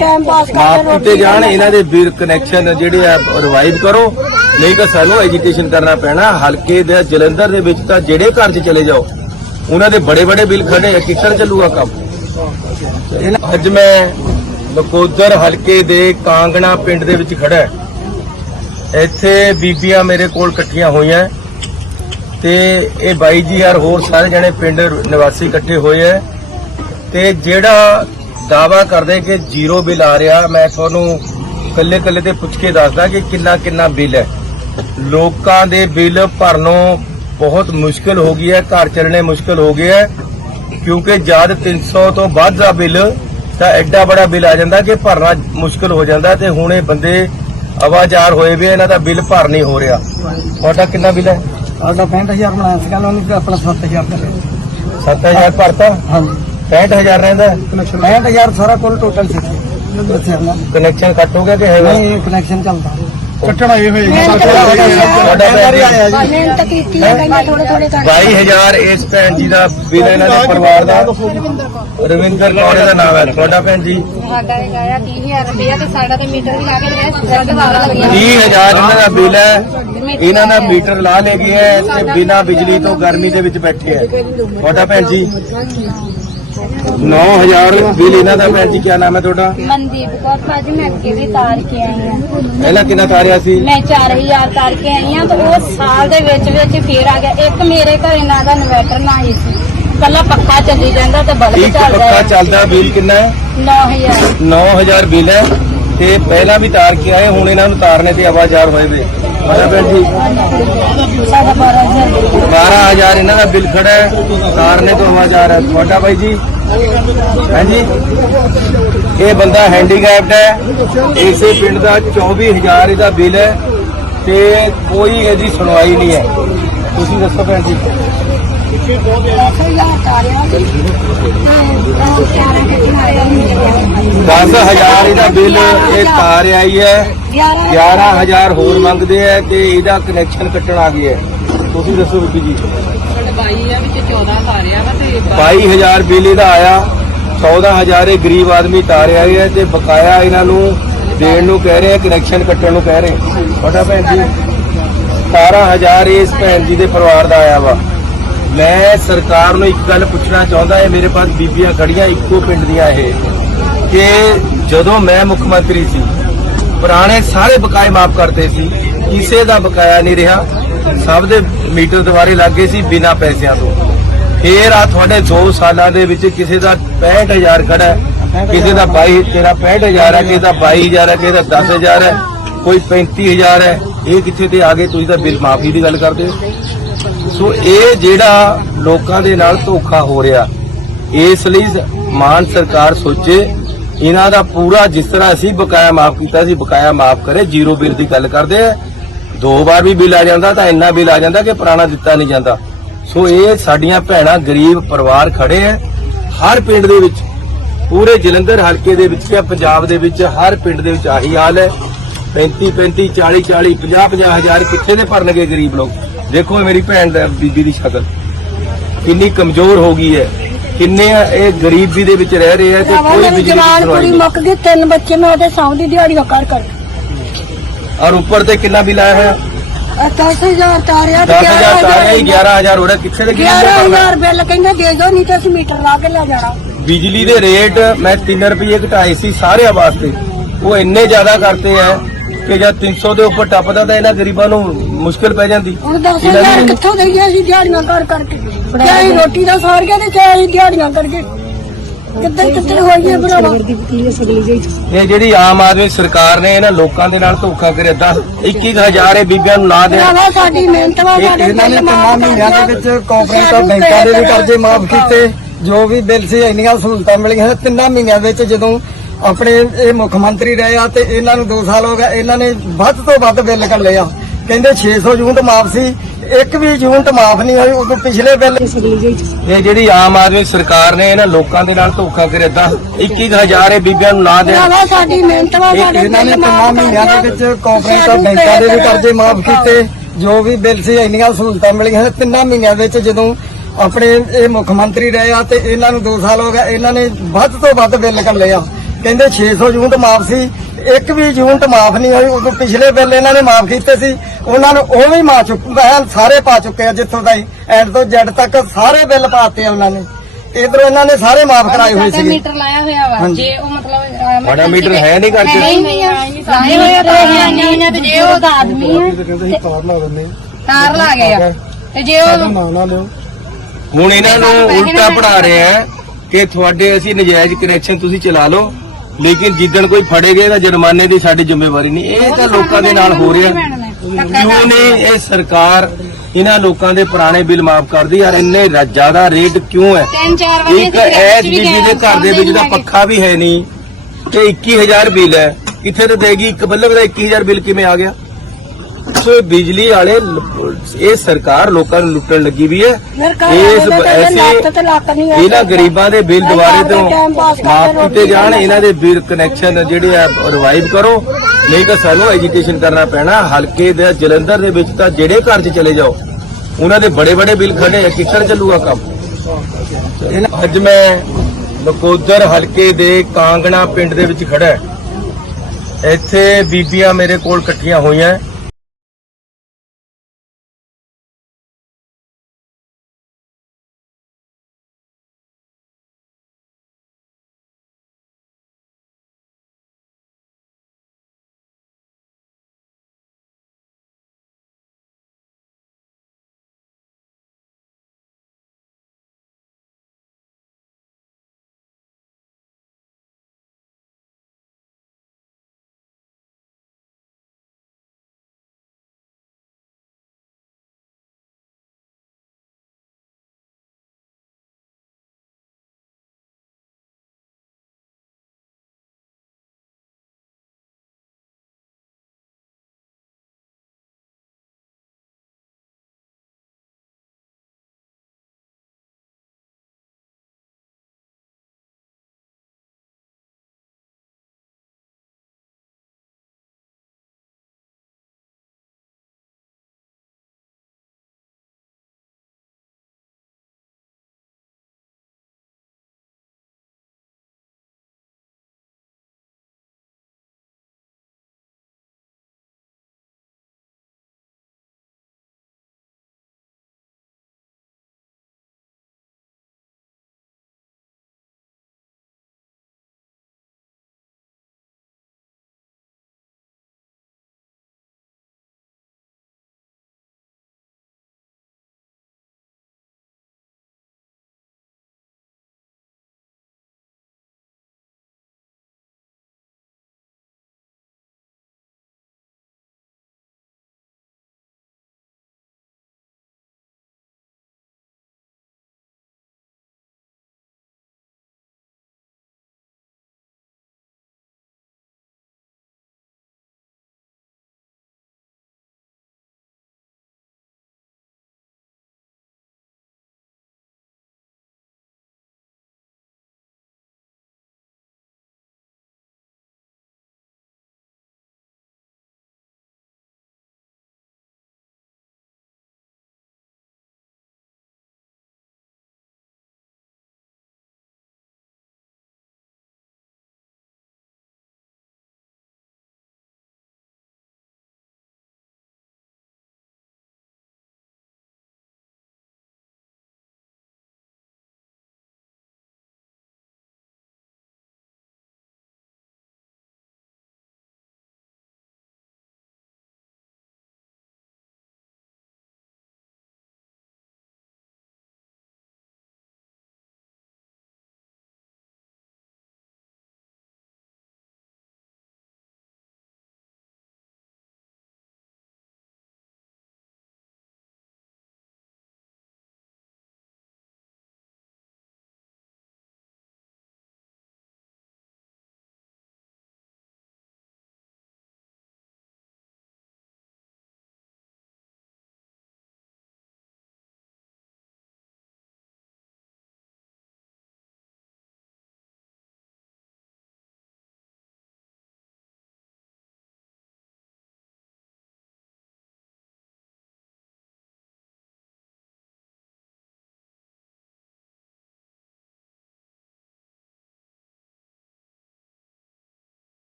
ਮਾਫ ਕੀਤੇ ਜਾਣ ਇਹਨਾਂ ਦੇ ਬਿੱਲ ਕਨੈਕਸ਼ਨ ਜਿਹੜੇ ਆ ਰਿਵਾਈਵ ਕਰੋ। ਨਹੀਂ ਤਾਂ ਸਾਨੂੰ ਐਜੀਟੇਸ਼ਨ ਕਰਨਾ ਪੈਣਾ। ਹਲਕੇ ਦੇ ਜਲੰਧਰ ਦੇ ਵਿੱਚ ਤਾਂ ਜਿਹੜੇ ਘਰ 'ਚ ਚਲੇ ਜਾਓ ਉਹਨਾਂ ਦੇ ਬੜੇ ਬੜੇ ਬਿੱਲ ਖੜੇ ਆ ਕਿੱਧਰ ਚੱਲੂਗਾ ਕੰਮ? ਇਹਨਾਂ- ਅੱਜ ਮੈਂ ਨਕੋਦਰ ਹਲਕੇ ਦੇ ਕਾਂਗਣਾ ਪਿੰਡ ਦੇ ਵਿੱਚ ਖੜਾ ਹਾਂ। ਇੱਥੇ ਬੀਬੀਆਂ ਮੇਰੇ ਕੋਲ ਇਕੱਠੀਆਂ ਹੋਈਆਂ। ਤੇ ਇਹ ਬਾਈ ਜੀ ਯਾਰ ਹੋਰ ਸਾਰੇ ਜਣੇ ਪਿੰਡ ਨਿਵਾਸੀ ਇਕੱਠੇ ਹੋਏ ਐ ਤੇ ਜਿਹੜਾ ਦਾਵਾ ਕਰਦੇ ਕਿ ਜ਼ੀਰੋ ਬਿੱਲ ਆ ਰਿਹਾ, ਮੈਂ ਤੁਹਾਨੂੰ ਕੱਲੇ ਕੱਲੇ ਤੇ ਪੁੱਛ ਕੇ ਦੱਸਦਾ ਕਿ ਕਿੰਨਾ ਕਿੰਨਾ ਬਿੱਲ ਹੈ। ਲੋਕਾਂ ਦੇ ਬਿੱਲ ਭਰਨੋਂ ਬਹੁਤ ਮੁਸ਼ਕਲ ਹੋ ਗਈ ਹੈ, ਘਰ ਚੱਲਣੇ ਮੁਸ਼ਕਲ ਹੋ ਗਿਆ ਹੈ। ਕਿਉਂਕਿ ਜਦ 300 ਤੋਂ ਵੱਧ ਦਾ ਬਿੱਲ, ਤਾਂ ਐਡਾ ਬੜਾ ਬਿੱਲ ਆ ਜਾਂਦਾ ਕਿ ਭਰਨਾ ਮੁਸ਼ਕਲ ਹੋ ਜਾਂਦਾ ਤੇ ਹੁਣ ਇਹ ਬੰਦੇ ਆਵਾਜ਼ਾਰ ਹੋਏ ਵੀ ਇਹਨਾਂ ਦਾ ਬਿੱਲ ਭਰ ਨਹੀਂ ਹੋ ਰਿਹਾ। ਤੁਹਾਡਾ ਕਿੰਨਾ ਬਿੱਲ ਹੈ? ਸਾਡਾ 65000 ਬਣਾਇਆ ਸੀਗਾ ਉਹਨੇ ਤੇ ਆਪਣਾ 7000 ਕਰਿਆ 7000 ਭਰਤਾ? ਹਾਂਜੀ। 65000 ਰਹਿੰਦਾ? 65000 ਸਾਰਾ ਕੁੱਲ ਟੋਟਲ ਸੀ ਕਨੈਕਸ਼ਨ ਕੱਟ ਹੋ ਗਿਆ ਕਿ ਹੈਗਾ? ਨਹੀਂ ਕਨੈਕਸ਼ਨ ਚੱਲਦਾ। ਕੱਟਣਾ ਆਇਆ ਜੀ ਮਿਹਨਤ ਕੀਤੀ ਹੈ ਕਹਿੰਦੇ ਥੋੜੇ ਥੋੜੇ ਕਰ 22000 ਇਸ ਭੈਣ ਜੀ ਦਾ ਬਿੱਲ ਇਹਨਾਂ ਦੇ ਪਰਿਵਾਰ ਦਾ। ਰਵਿੰਦਰ ਕੌਰ ਦਾ ਨਾਮ ਹੈ। ਤੁਹਾਡਾ ਭੈਣ ਜੀ? ਸਾਡਾ ਇਹ ਆਇਆ 30000 ਰੁਪਇਆ ਤੇ ਸਾਡਾ ਤੇ ਮੀਟਰ ਵੀ ਲਾ ਕੇ ਲਿਆ ਸੈੱਟ ਵਾਲਾ ਲੱਗਿਆ 30000 ਇਹਨਾਂ ਦਾ ਬਿੱਲ ਹੈ। ਇਹਨਾਂ ਦਾ ਮੀਟਰ ਲਾ ਲੇ ਗਏ ਹੈ ਤੇ ਬਿਨਾ ਬਿਜਲੀ ਤੋਂ ਗਰਮੀ ਦੇ ਵਿੱਚ ਬੈਠੇ ਹੈ। ਤੁਹਾਡਾ ਭੈਣ ਜੀ? 9000 ਬਿੱਲ ਇਹਨਾਂ ਦਾ ਭੈਣ ਜੀ ਕੀ ਨਾਮ ਹੈ ਤੁਹਾਡਾ? ਮਨਦੀਪ ਕੌਰ ਭਾਜੀ ਮੈਂ ਅੱਗੇ ਵੀ ਤਾਰ ਕੇ ਆਈ ਆ ਪਹਿਲਾਂ ਕਿੰਨਾ ਤਾਰਿਆ ਸੀ? ਮੈਂ 4000 ਤਾਰ ਕੇ ਆਈ ਆ ਤੇ ਉਹ ਸਾਲ ਦੇ ਵਿੱਚ ਵਿੱਚ ਫੇਰ ਆ ਗਿਆ। ਇੱਕ ਮੇਰੇ ਘਰ ਇਹਨਾਂ ਦਾ ਇਨਵਰਟਰ ਨਾ ਹੀ ਸੀ। ਕੱਲਾ ਪੱਖਾ ਚੱਲੀ ਜਾਂਦਾ ਤੇ ਬਲਬ ਇੱਕ ਚੱਲਦਾ ਪੱਕਾ ਚੱਲਦਾ ਬਿੱਲ ਕਿੰਨਾ ਹੈ? 9000 9000 ਬਿੱਲ ਹੈ ਤੇ ਪਹਿਲਾਂ ਵੀ ਤਾਰ ਕੇ ਆਏ ਹੁਣ ਇਹਨਾਂ ਨੂੰ ਤਾਰਨੇ ਤੇ ਆਵਾਜ਼ਾਰ ਹੋਏ ਵੇ ਮਾਰਾ ਭੈਣ ਜੀ। ਸਾਡਾ 12000 12000 ਇਹਨਾਂ ਦਾ ਬਿੱਲ ਖੜਾ ਹੈ ਤਾਰਨੇ ਤੋਂ ਆਵਾਜ਼ਾਰ ਹੈ ਤੁਹਾਡਾ ਬਾਈ ਜੀ? ਹਾਂਜੀ। ਇਹ ਬੰਦਾ ਹੈਂਡੀਕੈਪਡ ਹੈ। ਇਸੇ ਪਿੰਡ ਦਾ 24000 ਇਹਦਾ ਬਿੱਲ ਹੈ ਤੇ ਕੋਈ ਇਹਦੀ ਸੁਣਵਾਈ ਨਹੀਂ ਹੈ। ਤੁਸੀਂ ਦੱਸੋ ਭੈਣ ਜੀ। ਦਸ ਹਜ਼ਾਰ ਇਹਦਾ ਬਿੱਲ ਇਹ ਤਾਰ ਆਈ ਹੈ। 11000 ਹੋਰ ਮੰਗਦੇ ਆ ਤੇ ਇਹਦਾ ਕਨੈਕਸ਼ਨ ਕੱਟਣ ਆ ਗਿਆ ਹੈ। ਤੁਸੀਂ ਦੱਸੋ ਬੀਬੀ ਜੀ। ਸਾਡੇ 22 ਆ ਵਿੱਚ 14 ਤਾਰਿਆ ਵਾ ਤੇ 22000 ਬਿੱਲ ਇਹਦਾ ਆਇਆ 14000 ਇਹ ਗਰੀਬ ਆਦਮੀ ਤਾਰਿਆ ਹੈ ਤੇ ਬਕਾਇਆ ਇਹਨਾਂ ਨੂੰ ਦੇਣ ਨੂੰ ਕਹਿ ਰਹੇ ਆ ਕਨੈਕਸ਼ਨ ਕੱਟਣ ਨੂੰ ਕਹਿ ਰਹੇ ਤੁਹਾਡਾ ਭੈਣ ਜੀ 17000 ਇਸ ਭੈਣ ਜੀ ਦੇ ਪਰਿਵਾਰ ਦਾ ਆਇਆ ਵਾ। ਮੈਂ ਸਰਕਾਰ ਨੂੰ ਇੱਕ ਗੱਲ ਪੁੱਛਣਾ ਚਾਹੁੰਦਾ ਹੈ ਮੇਰੇ ਪਾਸ ਬੀਬੀਆਂ ਖੜੀਆਂ ਇੱਕੋ ਪਿੰਡ ਦੀਆਂ ਇਹ। ਕਿ ਜਦੋਂ ਮੈਂ ਮੁੱਖ ਮੰਤਰੀ ਸੀ ਪੁਰਾਣੇ ਸਾਰੇ ਬਕਾਏ ਮਾਫ ਕਰਤੇ ਸੀ ਕਿਸੇ ਦਾ ਬਕਾਇਆ ਨਹੀਂ ਰਿਹਾ। ਸਭ ਦੇ ਮੀਟਰ ਦੁਆਰੇ ਲੱਗੇ ਸੀ ਬਿਨਾਂ ਪੈਸਿਆਂ ਤੋਂ। ਫੇਰ ਆ ਤੁਹਾਡੇ 2 ਸਾਲਾਂ ਦੇ ਵਿੱਚ ਕਿਸੇ ਦਾ 65000 ਖੜਾ ਕਿਸੇ ਦਾ 22 ਤੇਰਾ 65000 ਹੈ, ਕਿਸੇ ਦਾ 22000 ਹੈ, ਕਿਸੇ ਦਾ 10000 ਹੈ, ਕੋਈ 35000 ਹੈ, ਇਹ ਕਿੱਥੇ ਤੇ ਆ ਗਏ? ਤੁਸੀਂ ਤਾਂ ਬਿੱਲ ਮਾਫੀ ਦੀ ਗੱਲ ਕਰਦੇ ਹੋ। ਸੋ ਇਹ ਜਿਹੜਾ ਲੋਕਾਂ ਦੇ ਨਾਲ ਧੋਖਾ ਹੋ ਰਿਹਾ, ਇਸ ਲਈ ਮਾਨ ਸਰਕਾਰ ਸੋਚੇ, ਇਹਨਾਂ ਦਾ ਪੂਰਾ ਜਿਸ ਤਰ੍ਹਾਂ ਅਸੀਂ ਬਕਾਇਆ ਮਾਫ ਕੀਤਾ ਸੀ, ਬਕਾਇਆ ਮਾਫ ਕਰੇ, ਜ਼ੀਰੋ ਬਿੱਲ ਦੀ ਗੱਲ ਕਰਦੇ ਆ। ਦੋ ਵਾਰ ਵੀ ਬਿੱਲ ਆ ਜਾਂਦਾ ਤਾਂ ਇੰਨਾ ਬਿੱਲ ਆ ਜਾਂਦਾ ਕਿ ਪੁਰਾਣਾ ਦਿੱਤਾ ਨਹੀਂ ਜਾਂਦਾ। ਸੋ ਇਹ ਸਾਡੀਆਂ ਭੈਣਾਂ ਗਰੀਬ ਪਰਿਵਾਰ ਖੜੇ ਆ ਹਰ ਪਿੰਡ ਦੇ ਵਿੱਚ ਪੂਰੇ ਜਲੰਧਰ ਹਲਕੇ ਦੇ ਵਿੱਚ ਜਾਂ ਪੰਜਾਬ ਦੇ ਵਿੱਚ ਹਰ ਪਿੰਡ ਦੇ ਵਿੱਚ ਆਹੀ ਹਾਲ ਹੈ 35 35 40 40 50 50 ਹਜ਼ਾਰ ਕਿੱਥੇ ਦੇ ਭਰਨਗੇ ਗਰੀਬ ਲੋਕ? ਦੇਖੋ ਮੇਰੀ ਭੈਣ ਦਾ ਬੀਬੀ ਦੀ ਸ਼ਕਲ। ਕਿੰਨੀ ਕਮਜ਼ੋਰ ਹੋ ਗਈ ਹੈ ਕਿੰਨੇ ਇਹ ਗਰੀਬੀ ਦੇ ਵਿੱਚ ਰਹਿ ਰਹੇ ਆ ਤੇ ਕੋਈ ਬਿਜਲੀ ਜਵਾਨ ਕੁੜੀ ਮੁੱਕ ਗਈ ਤਿੰਨ ਬੱਚੇ ਮੈਂ ਉਹਦੇ ਸਾਹਮਣੇ ਦਿਹਾੜੀਆਂ ਕਰ ਕਰ ਔਰ ਉੱਪਰ ਤੇ ਕਿੰਨਾ ਬਿੱਲ ਆਇਆ ਹੈ 10000 ਤਾਰਿਆ 10000 ਤਾਰਿਆ ਹੀ 11000 ਹੋ। ਰਿਹਾ ਕਿੱਥੇ ਦੇ ਗਰੀਬ ਨੇ ਭਰਨਾ? 11000 ਬਿੱਲ ਕਹਿੰਦੇ ਦੇ ਦਿਓ ਨਹੀਂ ਤੇ ਅਸੀਂ ਮੀਟਰ ਲਾ ਕੇ ਲੈ ਜਾਣਾ। ਬਿਜਲੀ ਦੇ ਰੇਟ ਮੈਂ 3 ਰੁਪਏ ਘਟਾਏ ਸੀ ਸਾਰਿਆਂ ਵਾਸਤੇ। ਉਹ ਇੰਨੇ ਜ਼ਿਆਦਾ ਕਰਤੇ ਐ ਕਿ ਜਦ 300 ਦੇ ਉੱਪਰ ਟੱਪਦਾ ਤਾਂ ਇਹਨਾਂ ਗਰੀਬਾਂ ਨੂੰ ਮੁਸ਼ਕਲ ਪੈ ਜਾਂਦੀ। ਹੁਣ ਇਹਨਾਂ 10000 ਦੀ- ਕਿੱਥੋਂ ਦੇਈਏ ਅਸੀਂ ਦਿਹਾੜੀਆਂ ਕਰ ਕਰਕੇ? ਚਾਹੇ ਰੋਟੀ ਦਾ ਸਾਰ ਗਿਆ ਤੇ ਚਾਹੇ ਅਸੀਂ ਦਿਹਾੜੀਆਂ ਕਰਕੇ ਕਿੱਧਰ ਕਿੱਧਰ ਹੋਈਏ ਭਰਾਵਾ? ਇਹ ਜਿਹੜੀ ਆਮ ਆਦਮੀ ਸਰਕਾਰ ਨੇ ਇਹਨਾਂ ਲੋਕਾਂ ਦੇ ਨਾਲ ਧੋਖਾ ਕਰਿਆ 10 21000 ਇਹ ਬੀਬੀਆਂ ਨੂੰ ਨਾ ਦੇਣ। ਭਰਾਵਾ ਸਾਡੀ ਮਿਹਨਤ ਵਾ ਇਹ- ਸਾਡੇ ਇਹਨਾਂ ਨੇ ਬਿੱਲ ਤਿੰਨਾਂ ਮਾਫ਼ ਮਹੀਨਿਆਂ ਦੇ ਕਰ ਵਿੱਚ ਦਿਓ। ਕਾਰਪੋਰੇਟ ਸਾਨੂੰ ਬੈਂਕਾਂ ਦੇ ਵੀ ਪੈਸੇ ਕਰਜ਼ੇ ਮਾਫ ਕੀਤੇ ਜੋ ਵੀ ਬਿੱਲ ਸੀ ਇੰਨੀਆਂ ਸਹੂਲਤਾਂ ਮਿਲੀਆਂ ਤਿੰਨਾਂ ਮਹੀਨਿਆਂ ਵਿੱਚ ਜਦੋਂ ਆਪਣੇ ਇਹ ਮੁੱਖ ਮੰਤਰੀ ਰਹੇ ਆ ਤੇ ਇਹਨਾਂ ਨੂੰ 2 ਸਾਲ ਹੋ ਗਏ ਇਹਨਾਂ ਨੇ ਵੱਧ ਤੋਂ ਵੱਧ ਬਿੱਲ ਕੱਢੇ ਆ। ਕਹਿੰਦੇ 600 ਯੂਨਿਟ ਮਾਫ ਸੀ ਇੱਕ ਵੀ ਯੂਨਿਟ ਮਾਫ ਨਹੀਂ ਹੋਈ ਉਦੋਂ ਪਿਛਲੇ ਬਿੱਲ ਇਹ ਜਿਹੜੀ ਆਮ ਆਦਮੀ ਸਰਕਾਰ ਨੇ ਇਹਨਾਂ ਲੋਕਾਂ ਦੇ ਨਾਲ ਧੋਖਾ ਕਰਿਆ 10 21000 ਇਹ ਬੀਬੀਆਂ ਨੂੰ ਨਾ ਦੇਣ। ਸਾਡੀ ਮਿਹਨਤ ਵਾ ਸਾਡੇ ਇਹਨਾਂ ਨੇ ਕਰ ਮਹੀਨਿਆਂ ਦੇ। ਵਿੱਚ ਕਾਰਪੋਰੇਟ ਬੈਂਕਾਂ ਦੇ ਵੀ ਕਰਜ਼ੇ ਮਾਫ ਕੀਤੇ ਜੋ ਵੀ ਬਿੱਲ ਸੀ ਇੰਨੀਆਂ ਸਹੂਲਤਾਂ ਮਿਲੀਆਂ ਤਿੰਨਾਂ ਮਹੀਨਿਆਂ ਵਿੱਚ ਜਦੋਂ ਆਪਣੇ ਇਹ ਮੁੱਖ ਮੰਤਰੀ ਰਹੇ ਆ ਤੇ ਇਹਨਾਂ ਨੂੰ 2 ਸਾਲ ਹੋ ਗਏ ਇਹਨਾਂ ਨੇ ਵੱਧ ਤੋਂ ਵੱਧ ਬਿੱਲ ਕੱਢੇ ਆ। ਕਹਿੰਦੇ 600 ਯੂਨਿਟ ਮਾਫ ਸੀ ਇੱਕ ਵੀ ਯੂਨਿਟ ਮਾਫ ਨਹੀਂ ਹੋਈ ਉਦੋਂ ਪਿਛਲੇ ਬਿੱਲ ਇਹਨਾਂ ਨੇ ਮਾਫ ਕੀਤੇ ਸੀ। ਉਹਨਾਂ ਨੂੰ ਉਹ ਵੀ ਮਾ ਚੁੱਕ ਸਾਰੇ ਪਾ ਚੁੱਕੇ ਆ ਜਿੱਥੋਂ ਤਾਈ ਐਂਡ ਤੋਂ ਜੈਡ ਤੱਕ ਸਾਰੇ ਬਿੱਲ ਪਾਤੇ ਆ ਉਹਨਾਂ ਨੇ। ਇਧਰੋਂ ਇਹਨਾਂ ਨੇ ਸਾਰੇ ਮਾਫ ਕਰਾਏ ਹੋਏ ਸਾਡਾ ਸੀਗੇ। ਮੀਟਰ ਲਾਇਆ ਹੋਇਆ ਵਾ। ਜੇ ਉਹ ਮਤਲਬ ਤੁਹਾਡਾ ਮੀਟਰ ਹੈ ਨਹੀਂ ਘਰ 'ਚ? ਨਹੀਂ ਨਹੀਂ ਲਾਏ ਹੋਏ ਤਾਂ ਤੇ ਜੇ ਉਹ ਦਾ ਆਦਮੀ ਹੈ ਤਾਰ ਲਾ ਗਏ ਆ। ਤੇ ਜੇ ਉਹ ਹੁਣ ਇਹਨਾਂ ਨੂੰ ਉਲਟਾ ਪੜਾ ਰਹੇ ਆ ਕਿ ਤੁਹਾਡੇ ਅਸੀਂ ਨਜਾਇਜ਼ ਕਨੈਕਸ਼ਨ ਤੁਸੀਂ ਚਲਾ ਲਓ। ਲੇਕਿਨ ਜਿੱਦਣ ਕੋਈ ਫੜੇਗੇ ਤਾਂ ਜੁਰਮਾਨੇ ਦੀ ਸਾਡੀ ਜ਼ਿੰਮੇਵਾਰੀ ਨਹੀਂ। ਇਹ ਤਾਂ ਲੋਕਾਂ ਦੇ ਨਾਲ ਹੋ ਰਿਹਾ। ਕਿਉਂ ਨਹੀਂ ਇਹ ਸਰਕਾਰ ਇਹਨਾਂ ਲੋਕਾਂ ਦੇ ਪੁਰਾਣੇ ਬਿੱਲ ਮਾਫ ਕਰਦੀ? ਯਾਰ ਇੰਨੇ ਜ਼ਿਆਦਾ ਰੇਟ ਕਿਉਂ ਹੈ? ਇੱਕ ਐਸ ਬੀਬੀ ਦੇ ਘਰ ਦੇ ਵਿੱਚ ਦਾ ਪੱਖਾ ਵੀ ਹੈ ਨਹੀਂ ਤੇ 21000 ਬਿੱਲ ਹੈ। ਕਿੱਥੇ ਤੇ ਦੇਗੀ? ਇੱਕ ਬੱਲਬ ਦਾ 21000 ਬਿੱਲ ਕਿਵੇਂ ਆ ਗਿਆ? ਸੋ ਬਿਜਲੀ ਵਾਲੇ ਇਹ ਸਰਕਾਰ ਲੋਕਾਂ ਨੂੰ ਲੁੱਟਣ ਲੱਗੀ ਵੀ ਹੈ ਇਸ ਐਸੇ। ਇਹਨਾਂ ਗਰੀਬਾਂ ਦੇ ਬਿੱਲ ਦੁਬਾਰੇ ਤੋਂ ਮਾਫ ਕੀਤੇ ਜਾਣ। ਇਹਨਾਂ ਦੇ ਬਿੱਲ ਕਨੈਕਸ਼ਨ ਜਿਹੜੇ ਆ ਰਿਵਾਈਵ ਕਰੋ ਨਹੀਂ ਤਾਂ ਸਾਨੂੰ ਐਜੀਟੇਸ਼ਨ ਕਰਨਾ ਪੈਣਾ ਹਲਕੇ ਦੇ ਜਲੰਧਰ ਦੇ ਵਿੱਚ ਤਾਂ ਜਿਹੜੇ ਘਰ 'ਚ ਚਲੇ ਜਾਓ ਉਹਨਾਂ ਦੇ ਬੜੇ ਬੜੇ ਬਿੱਲ ਖੜੇ ਆ ਕਿੱਧਰ ਚੱਲੂਗਾ ਕੰਮ ਅੱਜ ਮੈਂ ਨਕੋਦਰ ਹਲਕੇ ਦੇ ਕਾਂਗਣਾ ਪਿੰਡ ਦੇ ਵਿੱਚ ਖੜਾ। ਇੱਥੇ ਬੀਬੀਆਂ ਮੇਰੇ ਕੋਲ ਇਕੱਠੀਆਂ ਹੋਈਆਂ